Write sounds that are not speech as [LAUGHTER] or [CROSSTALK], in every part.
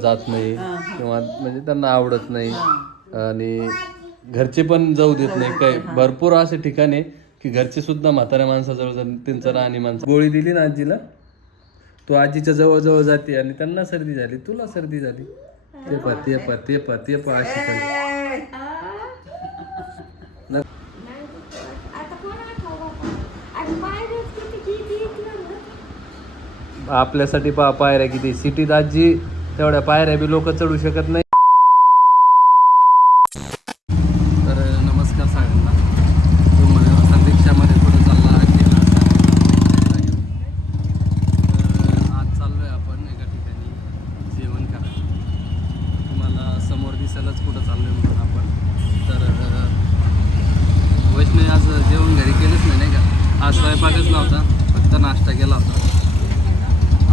जात नाही. किंवा म्हणजे त्यांना आवडत नाही. आणि घरचे पण जाऊ देत नाही. काही भरपूर असे ठिकाण आहे की घरचे सुद्धा म्हाताऱ्या माणसाजवळ त्यांचं राहणी माणसं. गोळी दिली ना आजीला? तू आजीच्या जवळ जवळ जाते आणि त्यांना सर्दी झाली तुला सर्दी झाली. ते पा ते पा ते पा ते पा अशी. आपल्यासाठी पा पायऱ्या किती? सिटीत आजी तेवढ्या पायऱ्या बी लोक चढू शकत नाही तर नमस्कार सगळ्यांना दोन महिने वाजता रिक्षामध्ये पुढे चालला आजीला सांगितलं. तर आज चाललोय आपण एका ठिकाणी जेवण करायला तुम्हाला समोर दिसायलाच कुठं चाललोय म्हणून आपण तर अं, वैष्णवी आज जेवण घरी केलंच नाही नाही का आज स्वयंपाकच नव्हता फक्त नाश्ता केला होता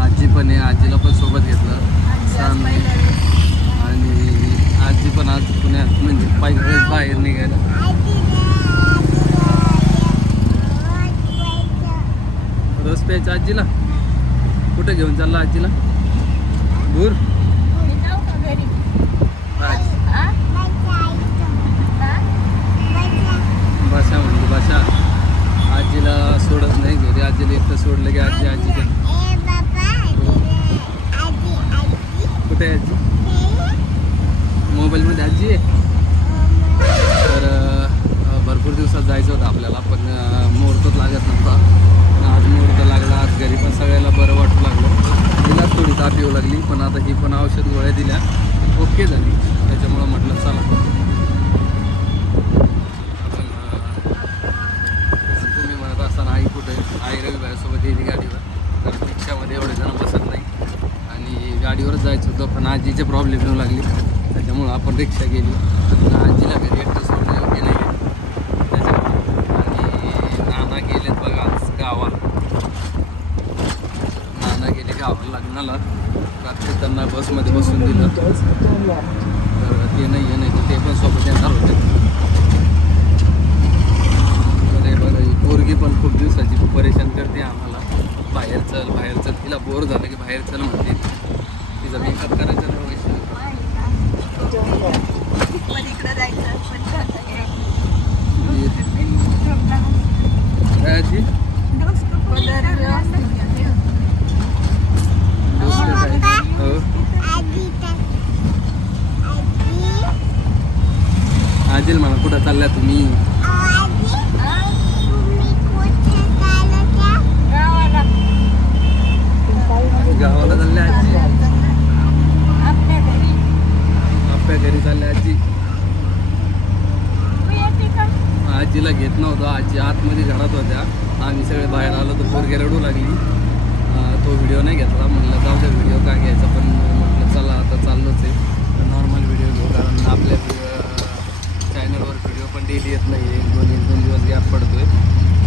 आजी पण आहे आजीला पण सोबत घेतलं सामी आणि आजी पण आज पुण्यात म्हणजे पाहिजे बाहेर निघायला रस प्यायचा आजीला कुठं घेऊन चालला आजीला दूर मी जाऊ का घरी? आज हा? हा? भाषा म्हणतो भाषा आजीला सोडत नाही घरी आजीला एकटं सोडलं की आजी आजी करते. कुठे आहे आजी मोबाईलमध्ये आजी आहे तर अं, भरपूर दिवसात जायचं होतं आपल्याला पण अं, मुहूर्तच लागत नव्हता पण आज मुहूर्त लागला आज घरी पण सगळ्याला बरं वाटू लागलं तिला थोडी ताप येऊ लागली पण आता ही पण औषध गोळ्या दिल्या ओके झाली त्याच्यामुळं म्हटलं चला आपण अं, तुम्ही म्हणत असताना आई कुठे आई रविवारसोबत येईल गाडीवर तर रिक्षामध्ये एवढे जण बसत नाही आणि गाडीवरच जायचं होतं पण आजीचे प्रॉब्लेम येऊ लागली त्याच्यामुळं आपण रिक्षा गेली आणि आजीला घरी एकटं सोडणं योग्य नाही आहे त्याच्यामुळं आणि नाना गेलेत बघा आज गावात नाना गेले लग्नाला रात्री त्यांना बसमध्ये बसून दिलं. तर ते नाही आहे नाही तर ते पण सोबत येणार होते. अरे बरं ही पोरगी पण खूप दिवसाची परेशान करते आम्हाला. बाहेर चल बाहेर चल. तिला बोर झालं की बाहेर चल म्हणते. तिचा मेकअप करायचा नाही. वैशाली. पण इकडं जायचं, पण जाता येत काय आजी नाही. पदर व्यवस्थित घ्या. दुसरं काय हो आजील म्हणा कुठं चालल्या तुम्ही? गावाला चालल्या आजी. आपल्या घरी चालल्या आजी. आजीला घेत नव्हतं. आजी आतमध्ये घरात होत्या. आम्ही सगळे बाहेर आलो तर पोरगे रडू लागली. तो व्हिडिओ नाही घेतला. म्हटलं जाऊ द्या व्हिडिओ काय घ्यायचा? पण म्हटलं चला आता चाललोच आहे. नॉर्मल व्हिडिओ घेऊ कारण आपल्या डेली येत नाही एक दोन एक दोन दिवस गॅप पडतोय.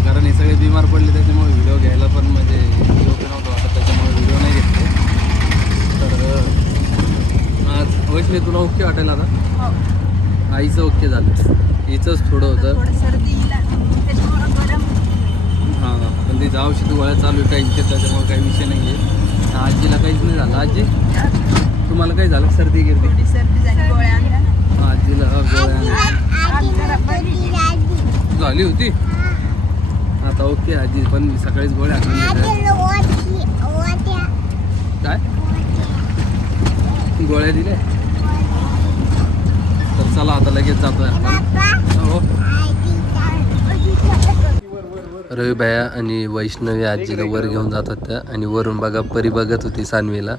कारण हे सगळे बिमार पडले त्याच्यामुळे व्हिडिओ घ्यायला पण म्हणजे योग्य नव्हतं वाटत त्याच्यामुळे व्हिडिओ नाही घेतले. तर आज वैष्णवी तुला ओके वाटेल आता? हो. आईचं ओके झालं. हिचंच थोडं होतं. हां पण तिचं औषध गोळ्या चालू आहे काहींचे त्याच्यामुळे काही विषय नाही आहे आजीला काहीच नाही झालं. आजी तुम्हाला काही झालं? सर्दी गिर्दी? सर्दी झाली गोळ्या आजीला गोळ्या झाली होती? आता ओके आजी पण सकाळीच गोळ्या काय? गोळ्या दिल्या? तर चला आता लगेच जातोय आपण. हो. रवी भैया आणि वैष्णवी आजीला वर घेऊन जात होत्या. आणि वरून बघा परी बघत होती सानवीला.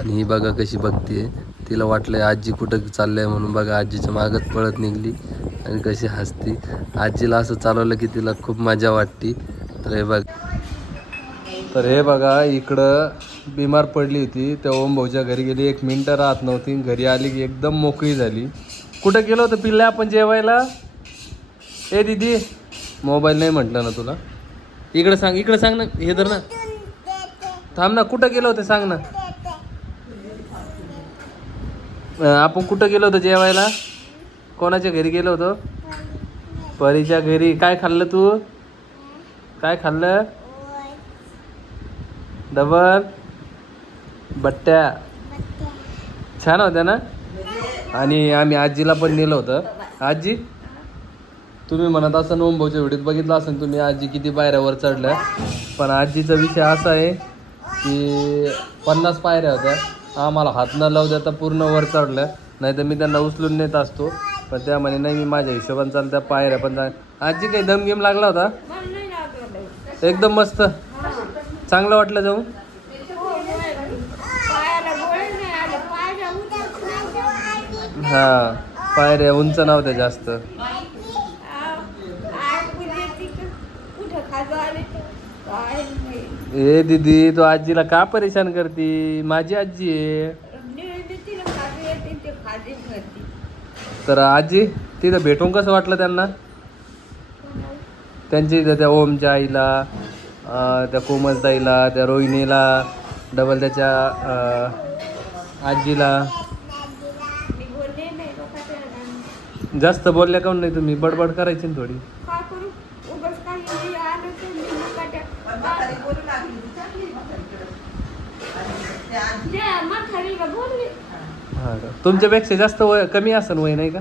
आणि ही बघा कशी बघतीये. तिला वाटलं आजी कुठं चाललंय म्हणून बघा आजीच्या मागत पळत निघली आणि कशी हसती. आजीला असं चालवलं की तिला खूप मजा वाटती. तर हे बघ. तर हे बघा इकडं बिमार पडली होती. त्या ओम भाऊच्या घरी गेली. एक मिनटं राहत नव्हती. घरी आली की एकदम मोकळी झाली. कुठं गेलो होतं पिल्ला आपण जेवायला? ए दीदी मोबाईल नाही म्हटलं ना तुला? इकडं सांग इकडं सांग ना. हे धर ना. थांब ना कुठं गेलो होतं सांग ना अं, आपण कुठं गेलो होतो जेवायला? कोणाच्या घरी गेलो होतो? परीच्या घरी. काय खाल्लं तू? काय खाल्लं? डबल? बट्ट्या. छान होत्या ना? आणि आम्ही आजीला पण नेलं होतं. आजी? तुम्ही म्हणत असं नोंबोच्या व्हिडिओत बघितलं असेल तुम्ही आजी किती पायऱ्यावर चढल्या. पण आजीचा विषय असा आहे की पन्नास पायऱ्या होत्या. आम्हाला हात न लावू देता पूर्ण वर चढलं. नाही तर मी त्यांना उचलून नेत असतो. पण त्या म्हणे नाही मी माझ्या हिशोबाने चालत्या पायऱ्या पण आजी काही दम गेम लागला होता? एकदम मस्त. चांगलं वाटलं जाऊन? हां पायऱ्या उंच नव्हत्या जास्त आ- आग म्हणजे तिकडं कुठं खाजं आले तर काय नाही ए दीदी तू आजीला का परेशान करती? माझी आजी आहे. तर आजी तिथं भेटून कसं वाटलं त्यांना? त्यांच्या इथं त्या ओमच्या आईला त्या कोमलताईला त्या रोहिणीला डबल त्याच्या आजीला. जास्त बोलल्या काऊन नाही तुम्ही? बडबड करायची ना थोडी काय करू उगाच काही आलं तर मी लोकांच्या त्या म्हातारीला बोलले हा का तुमच्यापेक्षा जास्त वय कमी असेल वय नाही का?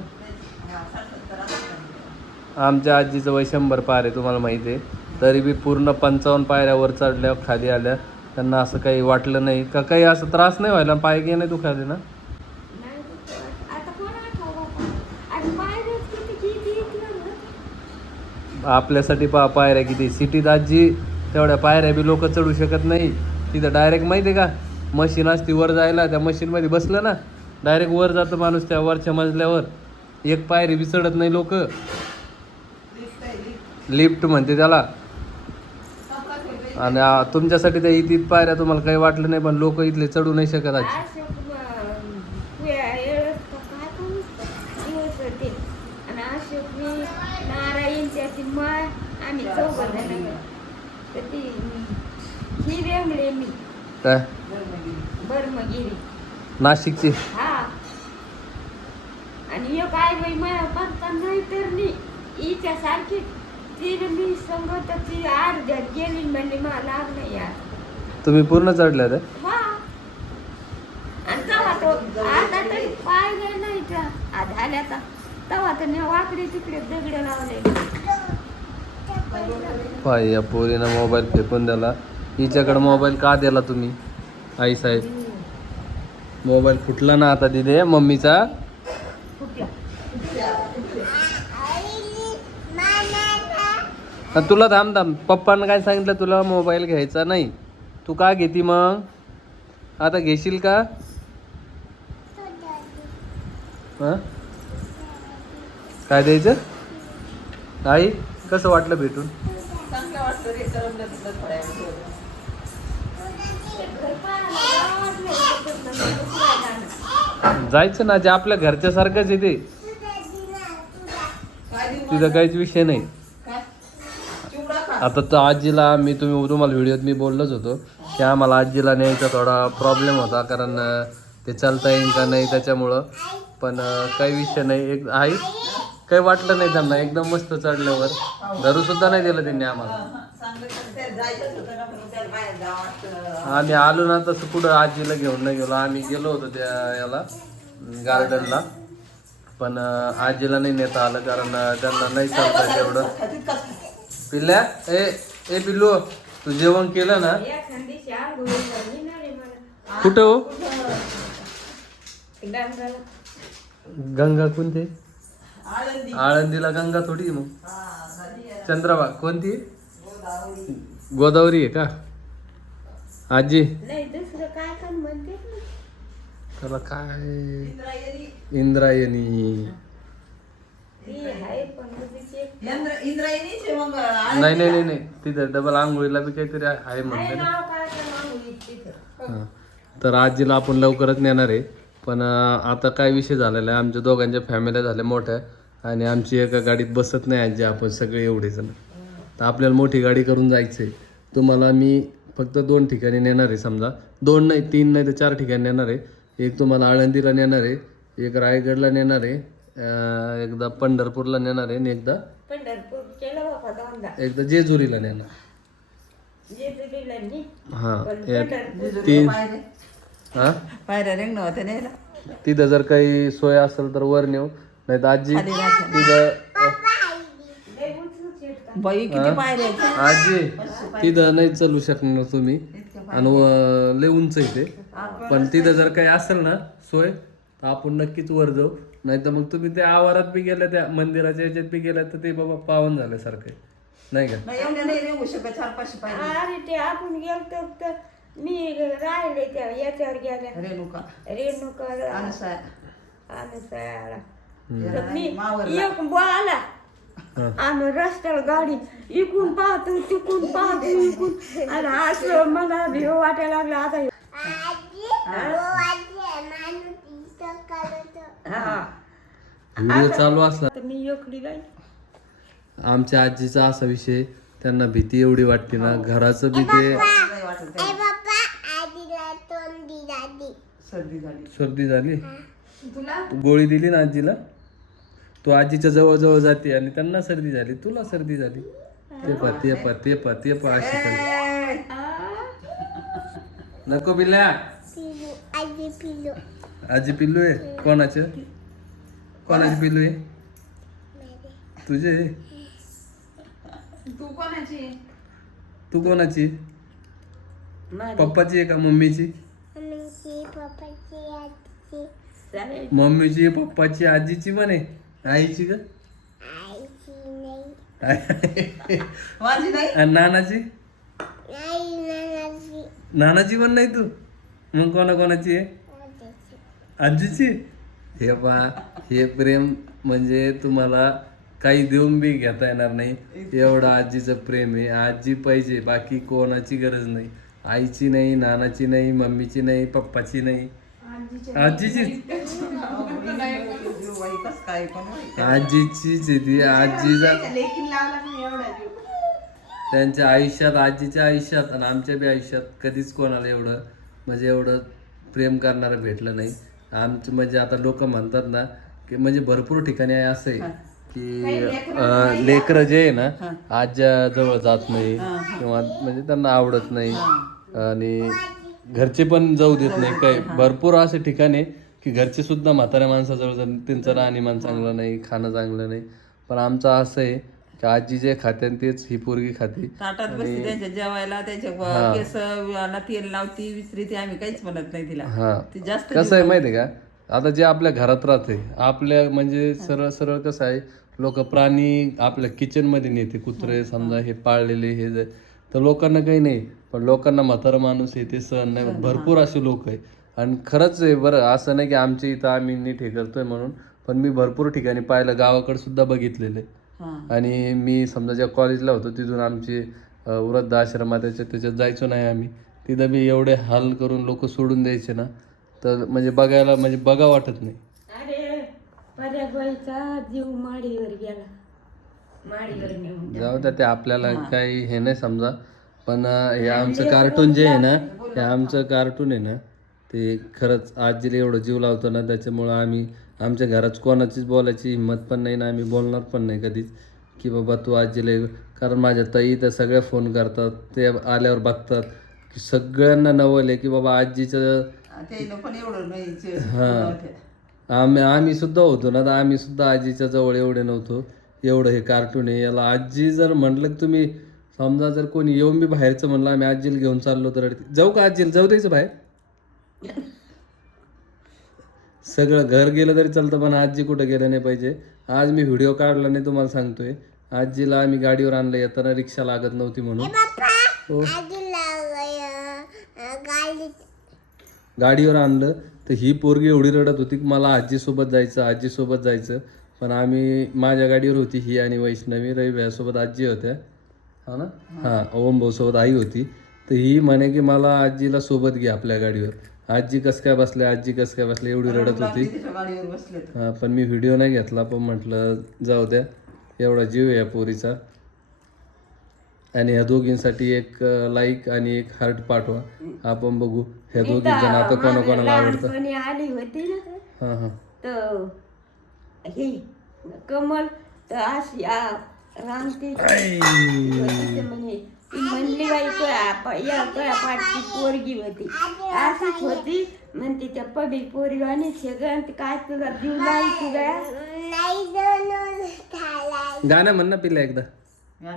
आमच्या आजीचं वय शंभर पार आहे तुम्हाला माहिती आहे. तरी बी पूर्ण पंचावन्न पायऱ्यावर चढल्या खाली आल्या त्यांना असं काही वाटलं नाही. का काही असं त्रास नाही व्हायला? पाय गे नाही दुखायला ना? ना. आपल्यासाठी पा पायऱ्या किती. सिटीत आजी तेवढ्या पायऱ्या बी लोक चढू शकत नाही. तिथं डायरेक्ट माहिती आहे का? मशीन असती वर जायला त्या मशीनमध्ये बसलं ना डायरेक्ट वर जातं माणूस त्या वरच्या मजल्यावर एक पायरी बी चढत नाही लोक. लिफ्ट म्हणते त्याला. आणि तुमच्यासाठी त्या इथे पायऱ्या तुम्हाला काही वाटलं नाही पण लोक इथले चढू नाही शकत आजी. काय? मी मी काय नाशिकची. हा. आणि एक आई बाई माया पत्ता नाही तर नी हिच्या सारखी ती मी संगत ती अर्ध्यात गेली म्हणजे मला नाही यार. तुम्ही पूर्ण चढल्या त्या हा. आणि तेव्हा तो आता तरी पाय नाही नाही त्या आ झाल्या तर तेव्हा तर मी वाकडे तिकडे दगड लावले. पाय या पोरीनं मोबाईल फेकून दिला. हिच्याकडे मोबाईल का दिला तुम्ही आई साहेब? मोबाईल फुटला ना आता तिथे मम्मीचा? तुला थांब थांब. पप्पानं काय सांगितलं तुला मोबाईल घ्यायचा नाही? तू का घेती मग? आता घेशील का? हं? काय द्यायचं? आई कसं वाटलं भेटून? [LAUGHS] जायचं ना जे आपल्या घरच्या सारखंच आहे ते. तिथं काहीच विषय नाही. आता तर आजीला मी तुम्ही तुम्हाला व्हिडिओत मी बोललोच होतो की आम्हाला आजीला न्यायचा थोडा प्रॉब्लेम होता कारण ते चालता येईल का नाही त्याच्यामुळं. पण काही विषय नाही. एक आहे काही वाटलं नाही त्यांना एकदम मस्त चढल्यावर. धरू सुद्धा नाही दिलं त्यांनी आम्हाला. आम्ही आलो ना तसं कुठं आजीला घेऊन नाही गेलो. आम्ही गेलो होतो त्या याला गार्डनला पण आजीला नाही नेता आलं कारण त्यांना नाही चालतं तेवढं पिल्ल्या ए ए पिल्लू तू जेवण केलं ना? कुठं हो? गंगा कोणते? आळंदीला गंगा थोडी आहे मग. चंद्रभाग कोणती? गोदावरी. आहे का? आजी. नाही दुसरं काय काय म्हणते ना. त्याला काय? इंद्रायणी. इंद्रायणीचे मग नाही नाही नाही नाही. तिथं डबल आंघोळीला बी काहीतरी आहे म्हणते ना. नाव काय तर. हां. आजीला आपण लवकरच नेणार आहे. पण अं, आता काय विषय झालेला आहे? आमच्या दोघांच्या फॅमिल्या झाल्या मोठ्या. आणि आमची एका गाडीत बसत नाही आजी आपण सगळे एवढे जण. तर आपल्याला मोठी गाडी करून जायचं आहे तुम्हाला मी फक्त दोन ठिकाणी नेणार आहे समजा. दोन नाही तीन नाही तर चार ठिकाणी नेणार आहे. एक तुम्हाला आळंदीला नेणार आहे एक रायगडला नेणार आहे अं, एकदा पंढरपूरला नेणार आहे आणि एकदा एकदा जेजुरीला नेणार. हां तीन हां? पायऱ्या रिंगण होते नाही ना? तिथं जर काही सोय असेल तर वर नेऊ. नाही तर आजी खाली राहते. तिथं? बाई किती पायऱ्या आहेत. आजी तिथं नाही चालू शकणार तुम्ही. इतक्या आणि लय उंच आहे ते. आपण पण तिथं जर काही असेल ना सोय तर आपण नक्कीच वर जाऊ. नाही तर मग तुम्ही त्या आवारात बी गेल्या त्या मंदिराच्या याच्यात बी गेल्या तर ते बाबा पावन झाल्यासारखं आहे. नाही का? नाही एवढ्या नाही रे शकत चार पाचशे पायऱ्या. अरे ते आपण गेलतो तर मी राहिले त्या याच्यावर गेल्या. रेणुका. रेणुका आणि सयाला जरा तर मी. एक बोला हा. आम्ही रस्त्याला गाडी इकून पाहतो तिकून पाहतो [LAUGHS] इकून. आणि असं मला भेव वाटायला लागलं. आता हे- हा? व्हिडिओ चालू असला तर मी एकडी जाईल आमच्या आजीचा असा विषय त्यांना भीती एवढी वाटते ना घराचं बी ते. सर्दी झाली. सर्दी झाली? तुला? गोळी दिली ना आजीला? तू आजीच्या जवळ जवळ जाते आणि त्यांना सर्दी झाली तुला सर्दी झाली. ते पा ते पा ते पा ते पा अशी करते. नको बिल्या आजी पिल्लू. आहे. कोणाचं? कोणाची पिल्लू आहे? तुझे तू कोणाची? तू कोणाची? नाही पप्पाची आहे का मम्मीची? चालेल मम्मीची पप्पाची आजीची पण आहे. आईची का? माझी नाही. आणि नानाची? नानाची. पण नाही तू? मग कोणा कोणाची आहे? आजीची. हे पा हे प्रेम म्हणजे तुम्हाला काही देऊन बी घेता येणार नाही. एवढं आजीचं प्रेम आहे. आजी पाहिजे बाकी कोणाची गरज नाही. आईची नाही नानाची नाही मम्मीची नाही पप्पाची नाही. आजीची बाई कस काय पण होय. आजीचीच आहे ती आजीचा लेकीन लावला नाही एवढा जीव? त्यांच्या आयुष्यात आजीच्या आयुष्यात आणि आमच्या बी आयुष्यात कधीच कोणाला एवढं म्हणजे एवढं प्रेम करणारं भेटलं नाही. आमचं म्हणजे आता लोक म्हणतात ना की म्हणजे भरपूर ठिकाणी आहे असं आहे की अं, लेकरं जे आहे ना आज्या जवळ जात नाही किंवा म्हणजे त्यांना आवडत नाही. आणि घरचे पण जाऊ देत नाही काही. भरपूर असे ठिकाण आहे की घरचे सुद्धा म्हाताऱ्या माणसाजवळ. त्यांचं राहणीमान चांगलं नाही खाणं चांगलं नाही. पण आमचं असं आहे की आजी जे खाते तेच ही पोरगी खाते. ताटात बसते त्यांच्या जेवायला त्याच्या व- केस ला तेल लावती विसरीती आम्ही काहीच म्हणत नाही तिला. हा. ती जास्त कसं आहे माहिती आहे का? आता जे आपल्या घरात राहते आपल्या म्हणजे सरळ सरळ कसं आहे लोक प्राणी आपल्या किचनमध्ये नेते कुत्रे समजा हे पाळलेले हे जे तर लोकांना काही नाही पण लोकांना म्हातारा माणूस आहे ते सहन नाही. भरपूर असे लोक आहे. आणि खरंच आहे बरं असं नाही की आमच्या इथं आम्ही नीट हे करतोय म्हणून पण मी भरपूर ठिकाणी पाहिलं गावाकडे सुद्धा बघितलेले हा. आणि मी समजा जेव्हा कॉलेजला होतो तिथून आमची वृद्ध आश्रमात त्याच्यात त्याच्यात जायचो नाही आम्ही. तिथं मी एवढे हाल करून लोक सोडून द्यायचे ना तर म्हणजे बघायला म्हणजे बघा वाटत नाही. अरे पर्याबाईचा जीव माडीवर गेला. माडीवर नेऊन जाऊ द्या ते आपल्याला काही हे नाही समजा पण हे आमचं कार्टून जे आहे ना हे आमचं कार्टून आहे ना ते खरंच आजीला एवढं जीव लावतो ना त्याच्यामुळं आम्ही आमच्या घरात कोणाचीच बोलायची हिंमत पण नाही ना आम्ही बोलणार पण नाही कधीच. की बाबा तू आजीला कारण माझ्या ताई तर सगळ्या फोन करतात ते आल्यावर बघतात. की सगळ्यांना नवल आहे की बाबा आजीचं ते पण एवढं नाही चे- हा. आम्ही आम्ही सुद्धा होतो ना तर आम्ही सुद्धा आजीच्या जवळ एवढे नव्हतो. एवढं हे कार्टून आहे. याला आजी जर म्हटलं की तुम्ही समजा जर कोणी येऊन बी बाहेरचं म्हणलं आम्ही आजीला घेऊन चाललो तर. जाऊ का आजीला? जाऊ द्यायचं बाहेर? सगळं घर गेलं तरी चालतं पण आजी कुठं गेलं नाही पाहिजे. आज मी व्हिडिओ काढला नाही तुम्हाला सांगतोय. आजीला आम्ही गाडीवर आणलं येताना रिक्षा लागत नव्हती म्हणून. हो. गाडीवर आणलं तर ही पोरगी एवढी रडत होती की मला आजीसोबत जायचं आजीसोबत जायचं. पण आम्ही माझ्या गाडीवर होती ही आणि वैष्णवी रवी सोबत आजी होत्या. हा ना? हां ओम भाऊ सोबत आई होती. तर ही म्हणे की मला आजीला सोबत घे आपल्या गाडीवर. आजी कस काय बसले आजी कस काय बसले एवढी रडत होती. हा पण मी व्हिडिओ नाही घेतला पण म्हटलं जाऊ द्या एवढा जीव या पोरीचा. आणि ह्या दोघींसाठी एक लाईक आणि एक हार्ट पाठवा. आपण बघू ह्या दोघींचं नातं कोणा कोणाला आवडतं. आली होती ना. हां हां. तर हे कमल तर अशी रांगते म्हणे ती म्हणली बाई तुया पा- या तुया पाठची पोरगी होती. अशीच होती. म्हणते त्या पबी पोरी आणि ती काय तुझा जीव लायची गया गाणं म्हण ना पिल्या एकदा.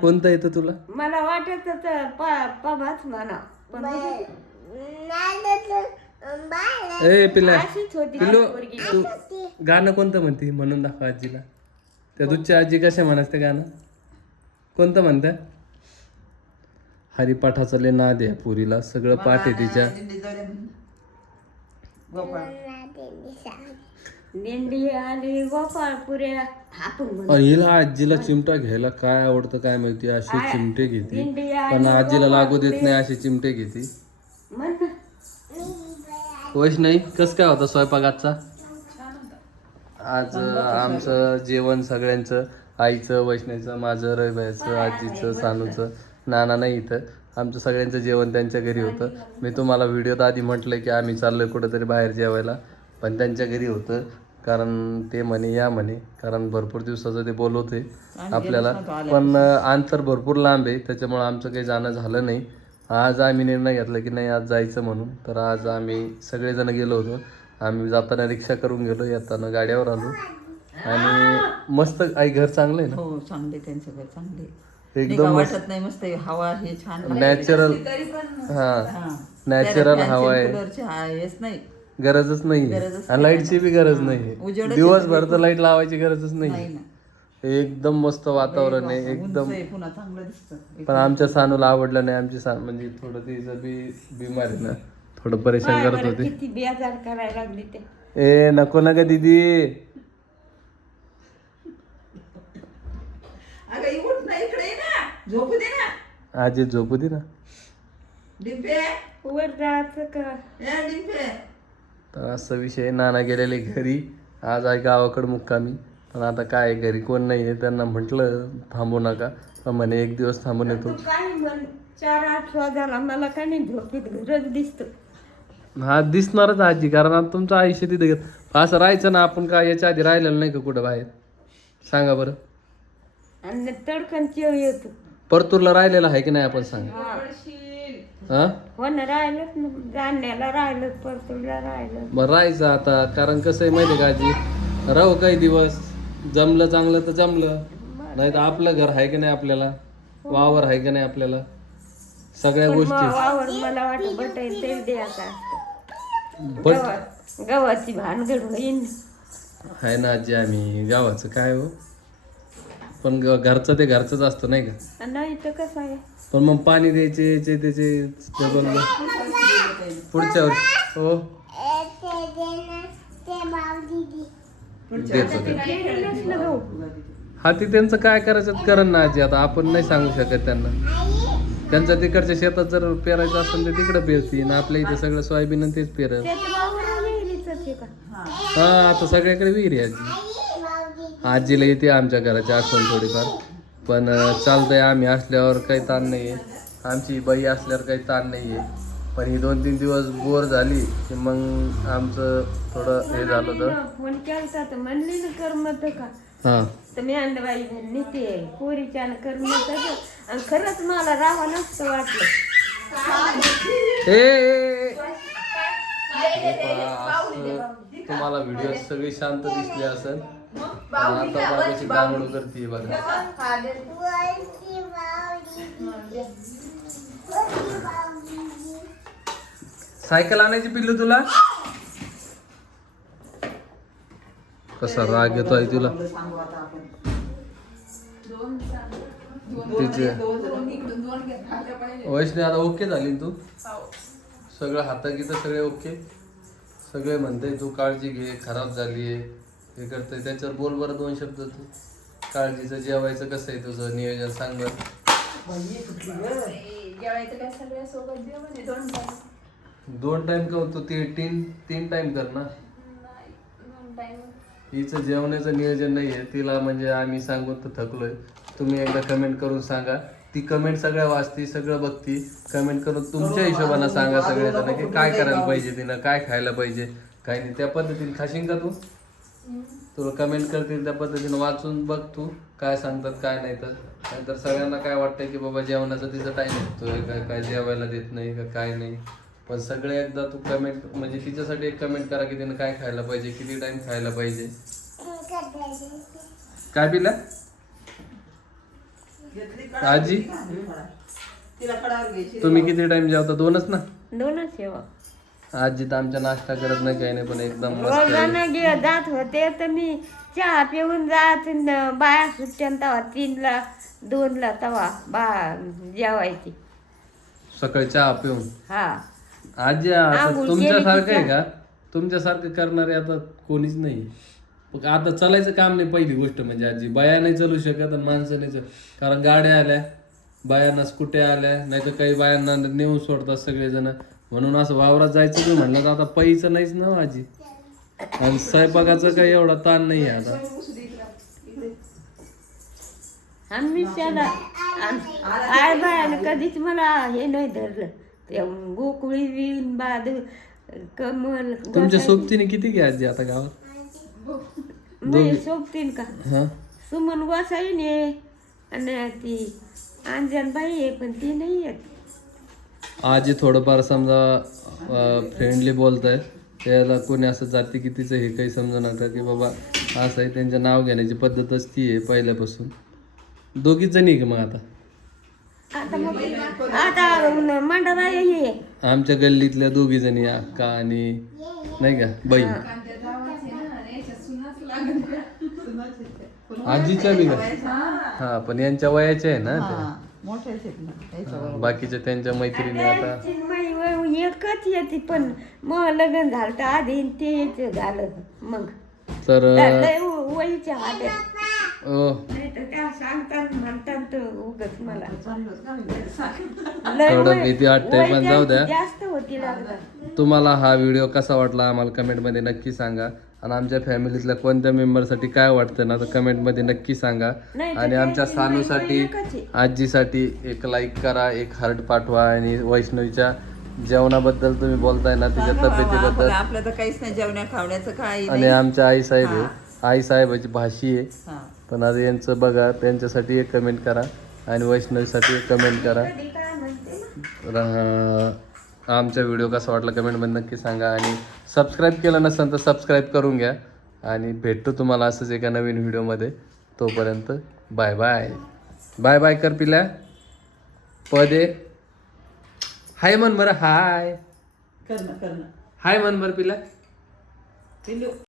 कोणतं येतं तुला? मला वाटत होतं प- पबाच म्हणा. पण ए होती ती पोरगी. तू गाणं कोणतं म्हणते? म्हणून दाखव आजीला. त्या दूधच्या आजी कशा म्हणास ते गाणं? कोणतं म्हणत्या? हरिपाठाचं लय नाद आहे पुरीला. सगळं पाठ आहे तिच्या. दिंडी आली गोपाळपुऱ्या हिला आजीला चिमटा घ्यायला काय आवडतं काय माहिती? असे चिमटे घेते. पण आजीला लागू देत नाही असे चिमटे घेते. म्हण ना. वैष्णवी कस काय होता स्वयंपाक आजचा? आज आमचं जेवण सगळ्यांचं आईचं वैष्णवीचं माझं रविबाईचं आजीचं सानूचं. नाना नाही इथं. आमचं सगळ्यांचं जेवण त्यांच्या घरी होतं. मी तुम्हाला व्हिडिओत आधी म्हटलं की आम्ही चाललोय कुठंतरी बाहेर जेवायला. पण त्यांच्या घरी होतं. कारण ते म्हणे या म्हणे. कारण भरपूर दिवसाचं ते बोलवते आपल्याला. पण अंतर भरपूर लांब आहे. त्याच्यामुळं आमचं काही जाणं झालं नाही. आज आम्ही निर्णय घेतला की नाही आज जायचं म्हणून. तर आज आम्ही सगळेजण गेलो होतो. आम्ही जाताना रिक्षा करून गेलो. येताना गाड्यावर आलो. आणि मस्त आई घर चांगलं आहे ना? हो चांगले त्यांचं घर चांगले एकदम का वाटत नाही मस्त हवा हे छान. नॅचरल हा. हा. नॅचरल हवा आहे. हा- हेच नाही. गरजच नाही लाईटची बी गरज नाही दिवसभर तर लाइट लावायची गरजच नाही नाही ना. एकदम मस्त वातावरण आहे एकदम. पण आमच्या सानूला आवडलं नाही आमची सानू म्हणजे थोडं तिचं बी बिमार ना थोडं परेशान करत होती. ए नको नका दीदी अगं ही उठ ना इकडे ये ना झोपू दे ना. आजी झोपू दे ना. डिंपे वर जायचं का? डिंपे तर असा विषय नाना गेलेले घरी. आज आहे गावाकडे मुक्कामी. पण आता काय घरी कोण नाही आहे त्यांना म्हटलं थांबू नका. पण म्हणे एक दिवस थांबून येतो. तू काय म्हण चार आठ वाजाला मला काय नाही झोपीत घरच दिसतो. हा दिसणारच आजी कारण आता तुमचं आयुष्य तिथे गेलं. असं राहायचं ना आपण काय याच्या आधी राहिलेलं नाही का कुठं बाहेर? सांगा बरं. आणि तडकन चिव येतो. परतूरला राहिलेलं आहे की नाही आपण सांगा? हा. हो? ना राहिलंच ना जाण्याला राहिलं परतूरला राहिलं मग राहायचं आता कारण कसं आहे माहिती आहे का आजी? राहू काही दिवस जमलं चांगलं तर जमलं. नाही तर आपलं घर आहे की नाही आपल्याला? वावर आहे की नाही आपल्याला? सगळ्या गोष्टी मग वावर मला वाटत बटाई तेल द्यायचा बट गव्हा- गव्हाची भानगड होईन आहे ना आजी आम्ही गावाचं काय हो? पण ग- घरचं ते घरचंच असतं नाही का? नाही तर कसं आहे? पण मग पाणी द्यायचे याचे त्याचे डबल पुढच्या वर्षी. हो. देतो. हा ते त्यांचं काय करायचं करण ना आजी. आता आपण नाही सांगू शकत त्यांना. त्यांचं तिकडच्या शेतात जर पेरायचं असेल तर तिकडे पेरतील. आपल्या इथे सगळं सोयाबीन आणि तेच त्याच्या वावराला आहे का? हा आता सगळ्याकडे विहीर आहे आजी. आजीला येते आमच्या घराची आठवण थोडीफार. पण चालतंय आम्ही असल्यावर काही ताण नाही आहे आमची बाई असल्यावर काही ताण नाही आहे पण ही दोन तीन दिवस बोर झाली की मग आमचं थोडं हे झालं तर फोन केलता तर म्हणली ना करमत का? हां. तर मी आणलं बाई नेते पोरीच्या करमत आणि खरंच मला राहावं नसतं वाटलं. ए, ए, ए. असं तुम्हाला व्हिडिओ सगळी शांत दिसली असेल. आता बाबाची बांगडू करते बघा. सायकल आणायची पिल्लू तुला? कसा राग येतोय तुला? सांगू आता आपण तिचे वैष्णवी आता ओके झाली तू? सगळं हाता गीत सगळे ओके? सगळे म्हणते तू काळजी घे खराब झाली आहे हे करते त्याच्यावर बोल बरं दोन शब्द तू. काळजीचं जेवायचं कसं आहे तुझं? नियोजन सांग बरं. जेवायचं काय सगळ्या सोबत जेवण दोन टाइम दोन टाइम का तू ते तीन तीन टाइम कर ना. दोन टाइम हिचं जेवणाचं नियोजन नाही आहे तिला म्हणजे आम्ही सांगून तर थकलोय. तुम्ही एकदा कमेंट करून सांगा. ती कमेंट सगळ्या वाचती सगळं बघती. कमेंट करून तुमच्या हिशोबानं सांगा सगळ्या की काय करायला पाहिजे तिनं काय खायला पाहिजे. काय नाही त्या पद्धतीने खाशील का तू? तुला कमेंट करतील त्या पद्धतीने वाचून बघ तू काय सांगतात काय नाही तर. नाहीतर सगळ्यांना काय वाटतं की बाबा जेवणाचा तिचा टाइम होतोय काय काय जेवायला देत नाही का काय नाही. पण सगळे एकदा तू कमेंट म्हणजे तिच्यासाठी एक कमेंट करा की तिने काय खायला पाहिजे किती टाइम खायला पाहिजे. काय पिला? घेतली आजी? तुम्ही किती टाइम जेवता? दोनच ना? दोनच सेवा आजी तर आमच्या नाश्ता करत नाही काही नाही पण एकदम मस्त आहे. रोजानं गे जात होते तर मी चहा पिऊन जात न बाया सुट्ट्यान तवा तीनला दोनला तवा बा जेवायची. सकाळी चहा पिऊन? हा. आजी आता आंघोळ तुमच्यासारखं आहे की का? तुमच्यासारखं करणारे आता कोणीच नाही. मग आता चालायचं काम नाही पहिली गोष्ट म्हणजे आजी. बाया नाही चालू शकत आणि माणसं नाही चालू. कारण गाड्या आल्या बायांना स्कुट्या आल्या नाही तर काही बायांना नेऊन सोडतात सगळेजण. म्हणून असं वावरात जायचं की म्हणलं तर आता पैचं नाहीच ना आजी. आणि स्वयंपाकाचं काही एवढा ताण नाही आहे आता. आम्ही त्याला आय बायानं कधीच मला हे नाही धरलं. ते गोकुळी विण बाद कमल तुमच्या सोबतीने किती घ्या आजी आता गावात? नाही सोबतीन का? हा? सुमन गोसाईन आणि ती अंजनबाई आहे पण ती नाही येत. आजी थोडंफार समजा फ्रेंडली बोलत आहे त्याला कोणी असं जाती कितीचं हे काही समजू नका की बाबा असं आहे त्यांचं नाव घेण्याची पद्धतच ती आहे पहिल्यापासून. दोघीच जणी आहे का मग आता? आता आता हे आमच्या गल्लीतल्या दोघी जणी अक्का आणि नाही का बाई आजीच्या बी का? हा पण यांच्या वयाच्या आहे ना त्या. मोठ्याच आहेत ना त्याच्यावर हा, बाकीच्या त्यांच्या मैत्रिणी आता. चिन्मयी एकच येते पण मग लग्न झालं तर आधी तेच झालं मग. तर लय नाही त्या सांगतात म्हणतात तर उगच मला. चांगलं लय थोडं वय- भीती वाटते पण जाऊ द्या. जास्त होती तुम्हाला हा व्हिडिओ कसा वाटला आम्हाला कमेंटमध्ये नक्की सांगा. आणि आमच्या फॅमिलीतल्या कोणत्या मेंबरसाठी काय वाटतं ना तर कमेंटमध्ये नक्की सांगा. आणि आमच्या सानूसाठी. आजीसाठी एक लाईक करा एक हार्ट पाठवा आणि वैष्णवीच्या जेवणाबद्दल तुम्ही बोलताय ना तिच्या तब्येतीबद्दल. आपलं तर काहीच नाही जेवण्या खावण्याचं काही आणि नाही. आमच्या आई साहेब आहे. आई साहेबाची भाषी आहे. हा. पण आता यांचं बघा त्यांच्यासाठी एक कमेंट करा आणि वैष्णवीसाठी एक कमेंट करा. आमचा व्हिडिओ कसा वाटला कमेंटमध्ये नक्की सांगा आणि सबस्क्राईब केलं नसेल तर सबस्क्राईब करून घ्या. आणि भेटतो तुम्हाला असंच एका नवीन व्हिडिओमध्ये तोपर्यंत बाय बाय बाय बाय कर पिल्या पदे. हाय म्हण बरं. हाय. हाय म्हण बरं पिल्या.